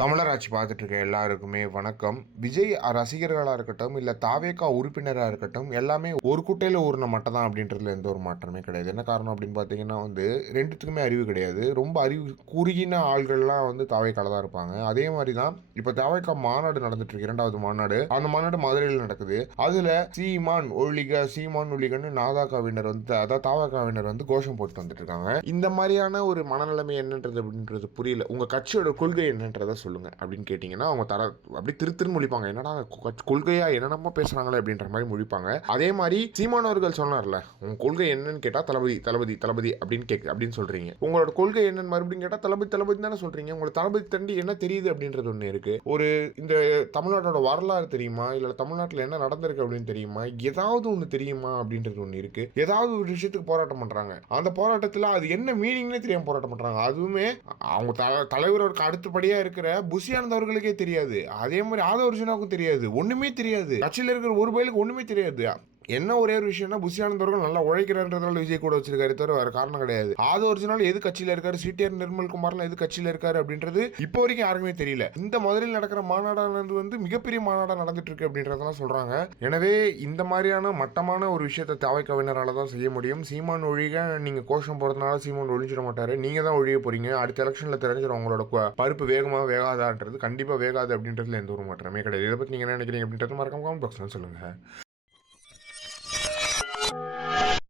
தமிழர் ஆட்சி பார்த்துட்டு இருக்க எல்லாருக்குமே வணக்கம். விஜய் ரசிகர்களாக இருக்கட்டும், இல்லை தாவேகா உறுப்பினராக இருக்கட்டும், எல்லாமே ஒரு குட்டையில் ஊறின மட்டை தான் அப்படின்றதுல எந்த ஒரு மாற்றமே கிடையாது. என்ன காரணம் அப்படின்னு பார்த்தீங்கன்னா ரெண்டுத்துக்குமே அறிவு கிடையாது. ரொம்ப அறிவு குறுகின ஆள்கள்லாம் தாவேக்கால தான் இருப்பாங்க. அதே மாதிரி தான் இப்போ தாவேகா மாநாடு நடந்துட்டு இருக்கு, 2வது மாநாடு. அந்த மாநாடு மதுரையில் நடக்குது. அதில் சீமான் ஒழிக சீமான் ஒழிகன்னு நாதாகாவினர் அதாவது தாவேகாவினர் கோஷம் போட்டு வந்துட்டு இருக்காங்க. இந்த மாதிரியான ஒரு மனநிலைமை என்னன்றது அப்படின்றது புரியல. உங்கள் கட்சியோட கொள்கை என்னன்றதை சொல்லுங்க அப்படின்னு கேட்டீங்கன்னா அவங்க அப்படி திருத்திருன்னு முழிப்பாங்க. என்னடா கொள்கையா என்னென்னமோ பேசுறாங்களே அப்படின்ற மாதிரி முழிப்பாங்க. அதே மாதிரி சீமான் அவர்கள் சொன்னார்ல, உங்க கொள்கை என்னன்னு கேட்டா தளபதி தளபதி தளபதி அப்படின்னு சொல்றீங்க. உங்களோட கொள்கை என்னன்னு மறுபடியும் கேட்டா தளபதி தளபதி தானே சொல்றீங்க. உங்களுக்கு தளபதி தண்டி என்ன தெரியுது அப்படின்றது ஒண்ணு இருக்கு. ஒரு இந்த தமிழ்நாட்டோட வரலாறு தெரியுமா, இல்ல தமிழ்நாட்டில் என்ன நடந்திருக்கு அப்படின்னு தெரியுமா, ஏதாவது ஒண்ணு தெரியுமா அப்படின்றது ஒண்ணு இருக்கு. ஏதாவது ஒரு விஷயத்துக்கு போராட்டம் பண்றாங்க. அந்த போராட்டத்துல அது என்ன மீனிங்னே தெரியாம போராட்டம் பண்றாங்க. அதுவுமே அவங்க தலைவருக்கு அடுத்தபடியா இருக்கிற புஷியானந்த் அவர்களுக்கே தெரியாது. அதே மாதிரி ஆதவ அர்ஜுனாவுக்கும் தெரியாது. ஒண்ணுமே தெரியாது. கட்சியில் இருக்கிற ஒரு பயிலுக்கு ஒண்ணுமே தெரியாது. என்ன ஒரே ஒரு விஷயம்னா புஷியானந்த் அவர்கள் நல்லா உழைக்கிறன்றதால விஜய் கூட வச்சிருக்காரு, தவிர வேற காரணம் கிடையாது. ஆதவ அர்ஜுனால எது கட்சியில இருக்காரு, சிடிஆர் நிர்மல்குமார்லாம் எது கட்சியில இருக்காரு அப்படின்றது இப்போ வரைக்கும் யாருக்குமே தெரியல. இந்த மதுரையில் நடக்கிற மாநாடானது மிகப்பெரிய மாநாடா நடந்துட்டு இருக்கு அப்படின்றதெல்லாம் சொல்றாங்க. எனவே இந்த மாதிரியான மட்டமான ஒரு விஷயத்தை தாவேக்காவினரால தான் செய்ய முடியும். சீமான் ஒழிக நீங்க கோஷம் போறதுனால சீமான் ஒழிஞ்சிட மாட்டாரு. நீங்க தான் ஒழிய போறீங்க. அடுத்த எலெக்ஷன்ல தெரிஞ்சிடும் உங்களோட பருப்பு வேகமா வேகாதான்றது. கண்டிப்பா வேகாது அப்படின்றதுல எந்த ஒரு மாற்றமே கிடையாது. இதை பத்தி நீங்க என்ன நினைக்கிறீங்க அப்படின்றது மறக்காம கமெண்ட் பாக்ஸ்ல சொல்லுங்க.